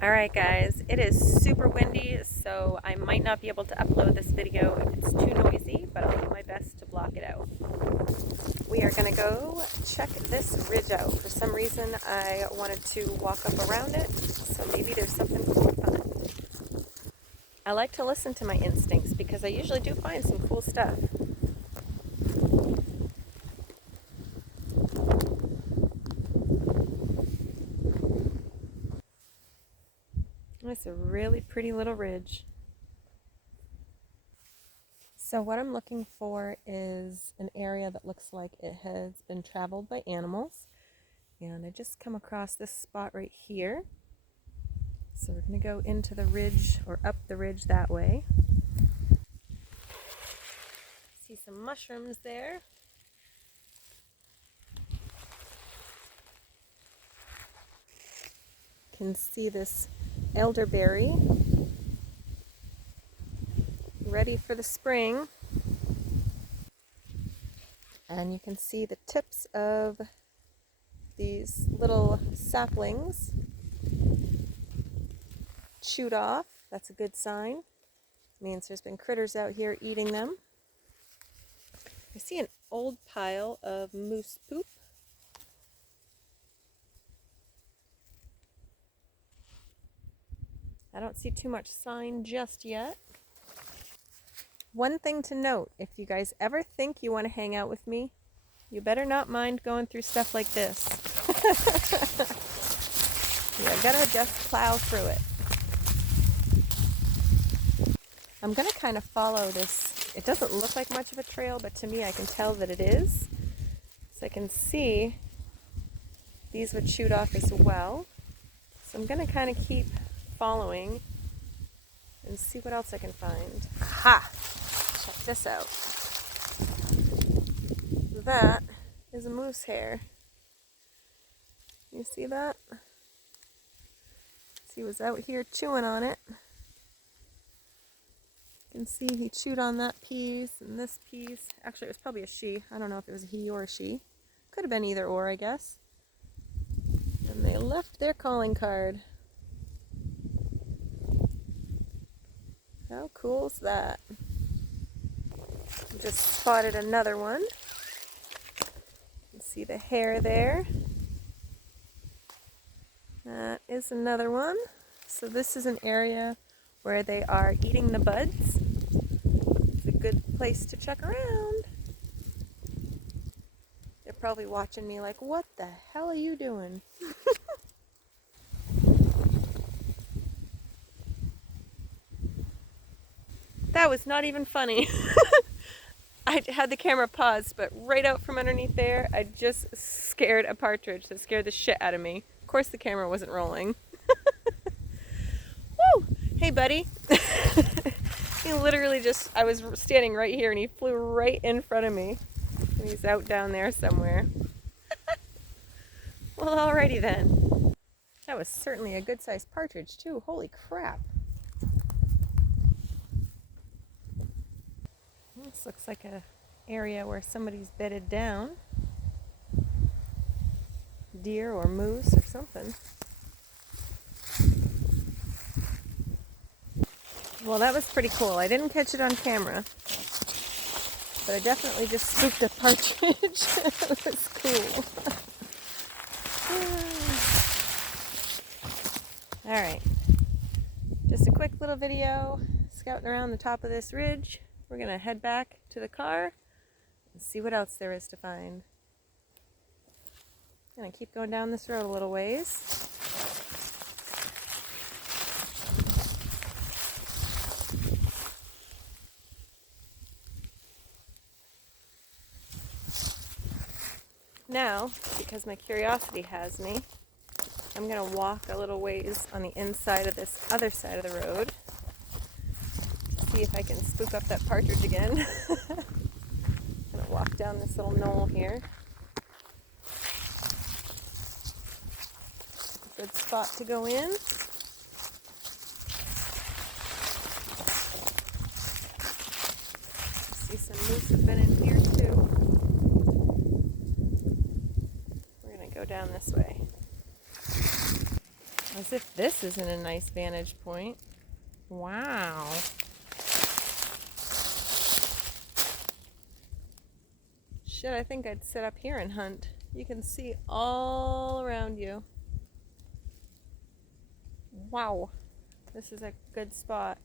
Alright guys, it is super windy, so I might not be able to upload this video if it's too noisy, but I'll do my best to block it out. We are going to go check this ridge out. For some reason I wanted to walk up around it, so maybe there's something cool to find. I like to listen to my instincts because I usually do find some cool stuff. It's a really pretty little ridge. So what I'm looking for is an area that looks like it has been traveled by animals. And I just come across this spot right here. So we're going to go into the ridge, or up the ridge that way. See some mushrooms there. Can see this elderberry ready for the spring. And you can see the tips of these little saplings chewed off. That's a good sign. It means there's been critters out here eating them. I see an old pile of moose poop. I don't see too much sign just yet. One thing to note, if you guys ever think you want to hang out with me, you better not mind going through stuff like this. You gotta just plow through it. I'm gonna kind of follow this. It doesn't look like much of a trail, but to me I can tell that it is. So I can see these were chewed off as well. So I'm gonna kind of keep following and see what else I can find. Aha! Check this out. That is a moose hair. You see that? He was out here chewing on it. You can see he chewed on that piece and this piece. Actually, it was probably a she. I don't know if it was a he or a she. Could have been either or, I guess. And they left their calling card. How cool is that? Just spotted another one. You can see the hair there. That is another one. So this is an area where they are eating the buds. It's a good place to check around. They're probably watching me like, what the hell are you doing? That was not even funny. I had the camera paused, but right out from underneath there, I just scared a partridge that scared the shit out of me. Of course the camera wasn't rolling. Woo! Hey buddy. He literally just, I was standing right here and he flew right in front of me. And he's out down there somewhere. Well, alrighty then. That was certainly a good sized partridge too. Holy crap. This looks like an area where somebody's bedded down. Deer or moose or something. Well, that was pretty cool. I didn't catch it on camera, but I definitely just spooked a partridge. That was cool. Alright, just a quick little video scouting around the top of this ridge. We're going to head back to the car and see what else there is to find. I'm going to keep going down this road a little ways. Now, because my curiosity has me, I'm going to walk a little ways on the inside of this other side of the road. See if I can spook up that partridge again. I'm going to walk down this little knoll here. Good spot to go in. See some moose have been in here too. We're going to go down this way. As if this isn't a nice vantage point. Wow. Shit, I think I'd sit up here and hunt. You can see all around you. Wow. This is a good spot.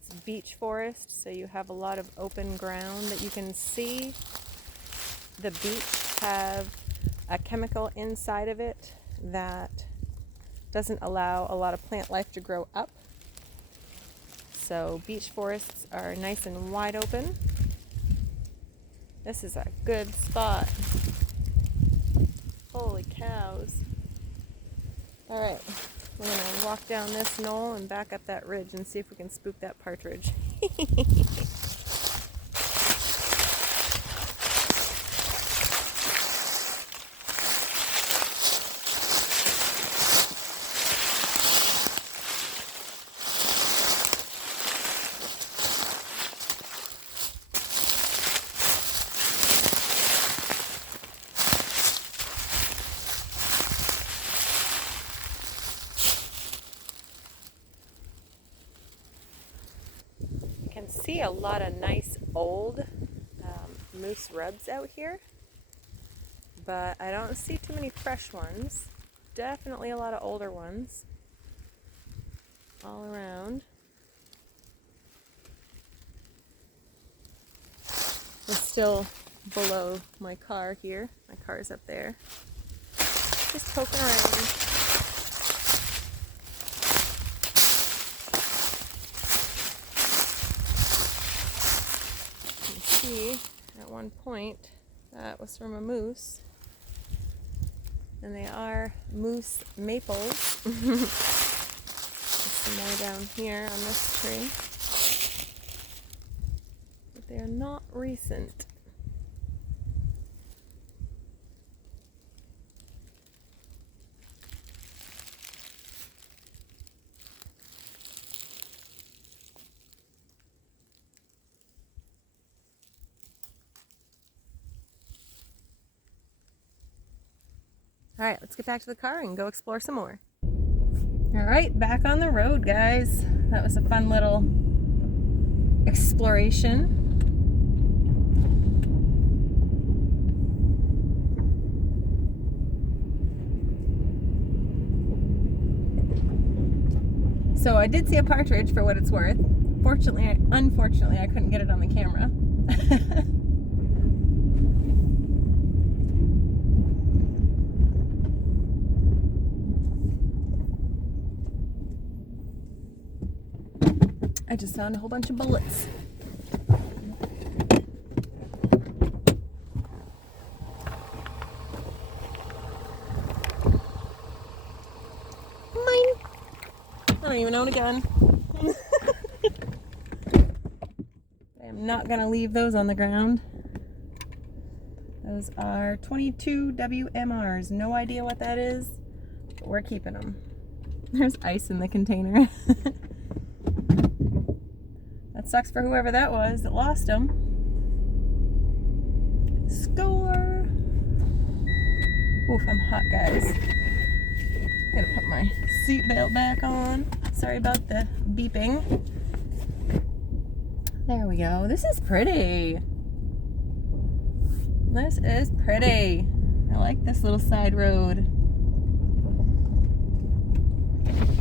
It's beech forest, so you have a lot of open ground that you can see. The beech have a chemical inside of it that doesn't allow a lot of plant life to grow up. So beech forests are nice and wide open. This is a good spot. Holy cows. Alright, we're going to walk down this knoll and back up that ridge and see if we can spook that partridge. See a lot of nice old moose rubs out here, but I don't see too many fresh ones. Definitely a lot of older ones all around. I'm still below my car here. My car's up there. Just poking around. At one point that was from a moose, and they are moose maples. There's some more down here on this tree, but they are not recent. All right, let's get back to the car and go explore some more. All right, back on the road, guys. That was a fun little exploration. So I did see a partridge for what it's worth. Unfortunately, I couldn't get it on the camera. I just found a whole bunch of bullets. Mine! I don't even own a gun. I am not going to leave those on the ground. Those are 22 WMRs. No idea what that is, but we're keeping them. There's ice in the container. That sucks for whoever that was that lost them. Score! Oof, I'm hot, guys. Gotta put my seatbelt back on. Sorry about the beeping. There we go. This is pretty. This is pretty. I like this little side road.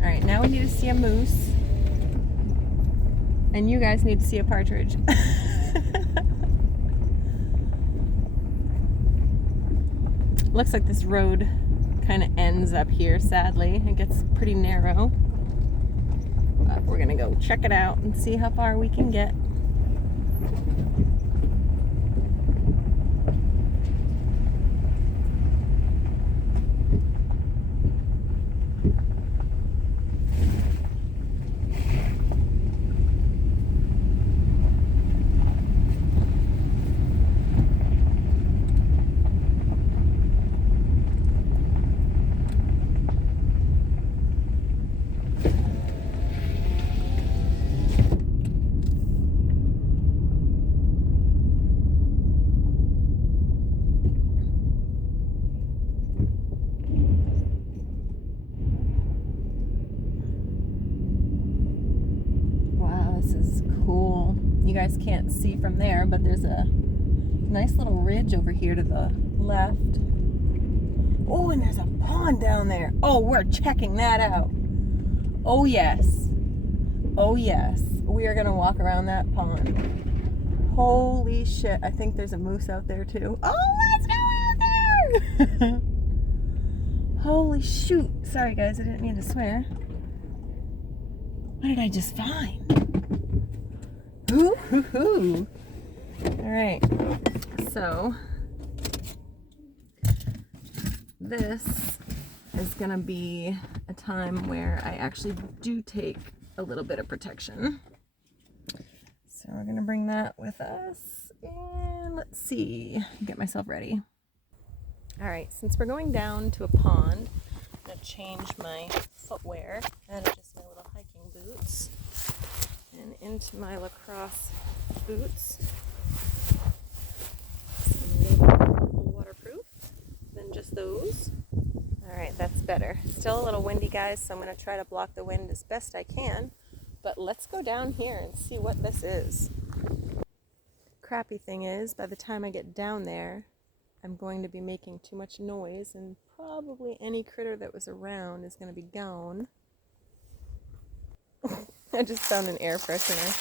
Alright, now we need to see a moose. And you guys need to see a partridge. Looks like this road kind of ends up here, sadly. It gets pretty narrow. But we're gonna go check it out and see how far we can get. You guys can't see from there, but there's a nice little ridge over here to the left. Oh, and there's a pond down there. Oh, we're checking that out. Oh, yes. Oh, yes. We are going to walk around that pond. Holy shit. I think there's a moose out there, too. Oh, let's go out there! Holy shoot. Sorry, guys. I didn't mean to swear. What did I just find? Hoo, hoo, hoo. All right. So, this is going to be a time where I actually do take a little bit of protection. So we're going to bring that with us, and let's see, get myself ready. All right, since we're going down to a pond, I'm going to change my footwear out of just my little hiking boots and into my lacrosse boots. Some a little more waterproof than just those. All right, that's better. Still a little windy, guys, so I'm going to try to block the wind as best I can. But let's go down here and see what this is. Crappy thing is, by the time I get down there, I'm going to be making too much noise, and probably any critter that was around is going to be gone. I just found an air freshener.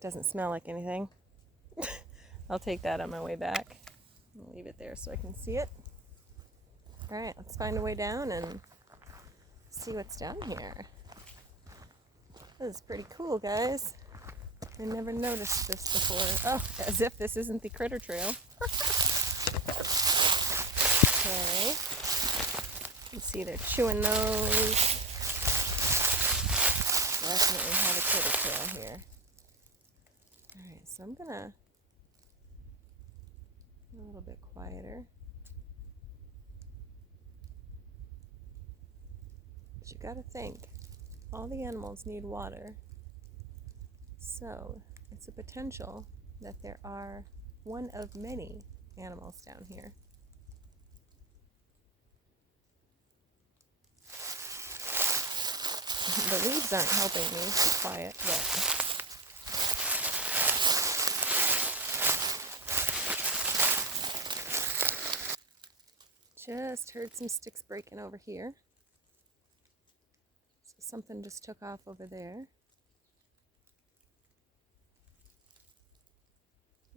Doesn't smell like anything. I'll take that on my way back. I'll leave it there so I can see it. All right, let's find a way down and see what's down here. This is pretty cool, guys. I never noticed this before. Oh, as if this isn't the critter trail. Okay. You can see they're chewing those. Definitely have a critter trail here. All right, so I'm gonna a little bit quieter. But you gotta think, all the animals need water. So it's a potential that there are one of many animals down here. The leaves aren't helping me be quiet, but just heard some sticks breaking over here. So something just took off over there.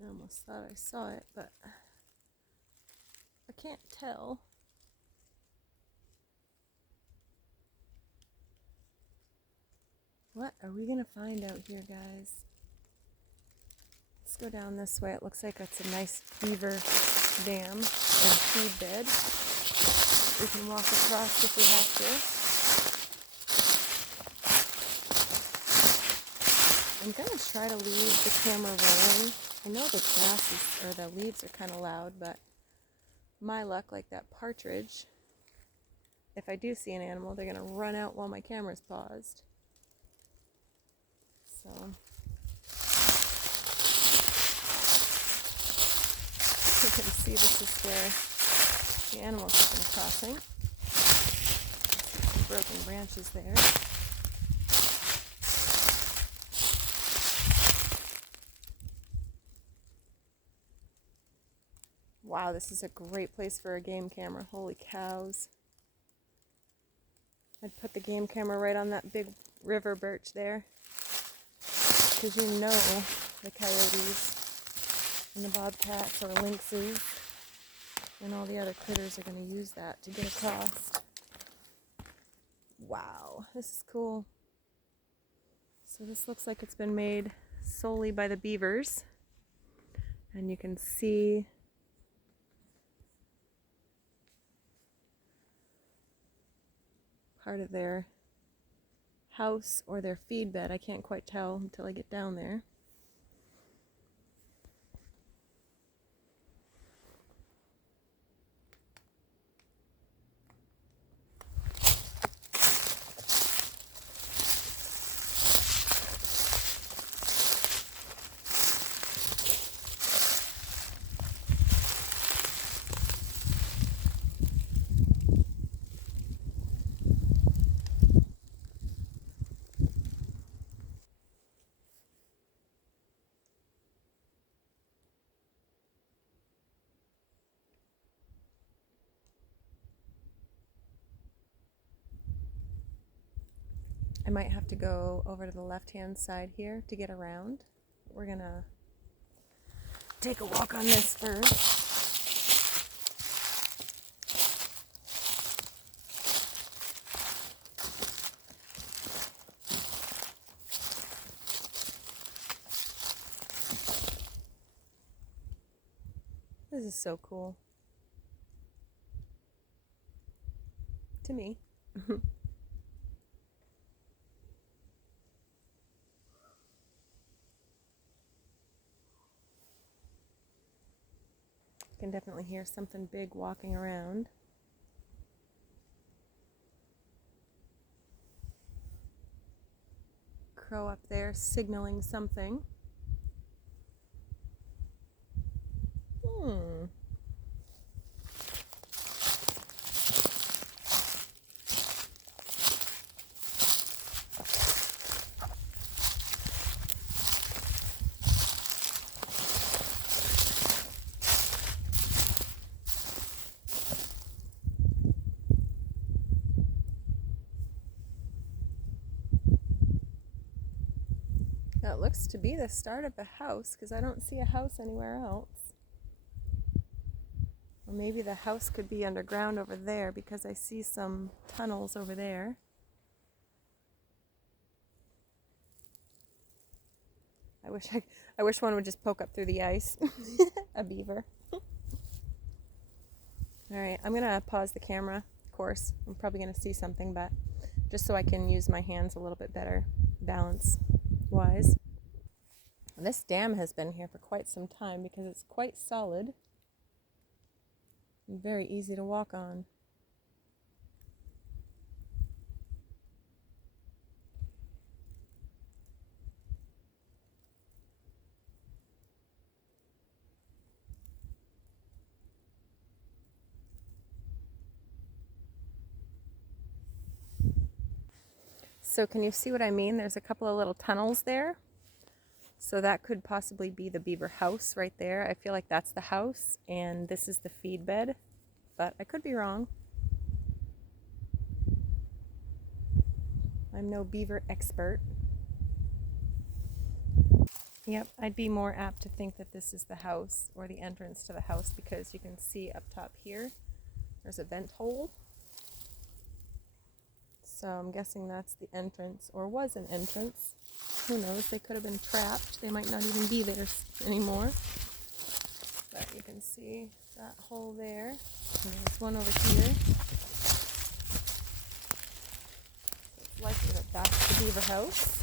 I almost thought I saw it, but I can't tell. What are we gonna find out here, guys? Let's go down this way. It looks like it's a nice beaver dam and feed bed. We can walk across if we have to. I'm gonna try to leave the camera rolling. I know the grasses or the leaves are kind of loud, but my luck, like that partridge, if I do see an animal, they're gonna run out while my camera's paused. So you can see this is where the animals have been crossing. Broken branches there. Wow, this is a great place for a game camera. Holy cows. I'd put the game camera right on that big river birch there. Because you know the coyotes and the bobcats or lynxes and all the other critters are going to use that to get across. Wow, this is cool. So this looks like it's been made solely by the beavers. And you can see part of their house or their feed bed. I can't quite tell until I get down there. I might have to go over to the left-hand side here to get around. We're gonna take a walk on this first. This is so cool. To me. Can definitely hear something big walking around. Crow up there signaling something. That looks to be the start of a house because I don't see a house anywhere else. Or maybe the house could be underground over there because I see some tunnels over there. I wish one would just poke up through the ice. A beaver. Alright, I'm going to pause the camera, of course. I'm probably going to see something, but just so I can use my hands a little bit better, balance-wise. This dam has been here for quite some time because it's quite solid and very easy to walk on. So can you see what I mean? There's a couple of little tunnels there. So that could possibly be the beaver house right there. I feel like that's the house and this is the feed bed, but I could be wrong. I'm no beaver expert. Yep, I'd be more apt to think that this is the house or the entrance to the house because you can see up top here, there's a vent hole. So I'm guessing that's the entrance, or was an entrance. Who knows, they could have been trapped. They might not even be there anymore. But you can see that hole there. And there's one over here. It's likely that that's the beaver house.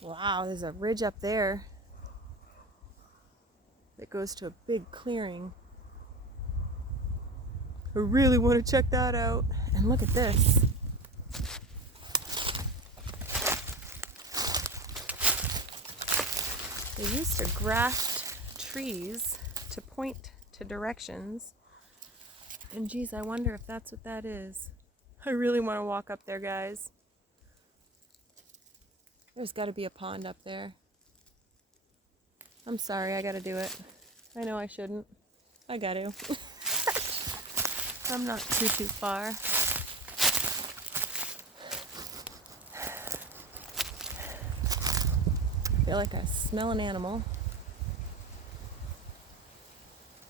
Wow, there's a ridge up there that goes to a big clearing. I really want to check that out. And look at this. They used to graft trees to point to directions. And geez, I wonder if that's what that is. I really want to walk up there, guys. There's got to be a pond up there. I'm sorry, I got to do it. I know I shouldn't. I got to. I'm not too far. I feel like I smell an animal.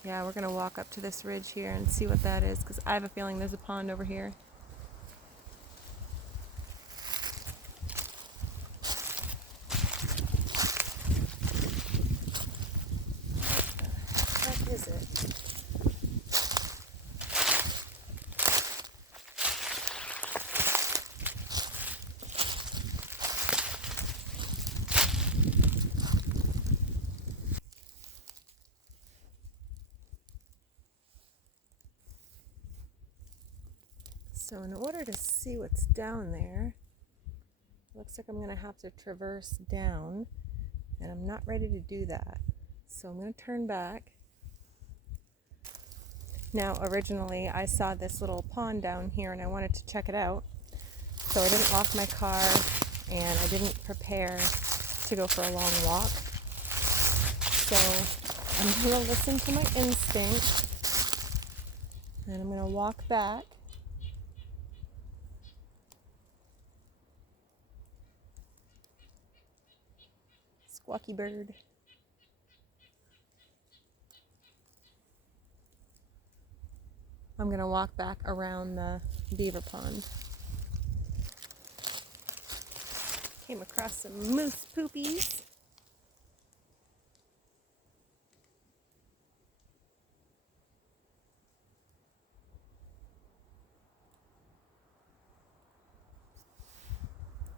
Yeah, we're gonna walk up to this ridge here and see what that is, because I have a feeling there's a pond over here. What is it? So in order to see what's down there, looks like I'm going to have to traverse down, and I'm not ready to do that. So I'm going to turn back. Now, originally I saw this little pond down here and I wanted to check it out. So I didn't lock my car and I didn't prepare to go for a long walk. So I'm going to listen to my instinct and I'm going to walk back Squawky bird. I'm gonna walk back around the beaver pond. Came across some moose poopies.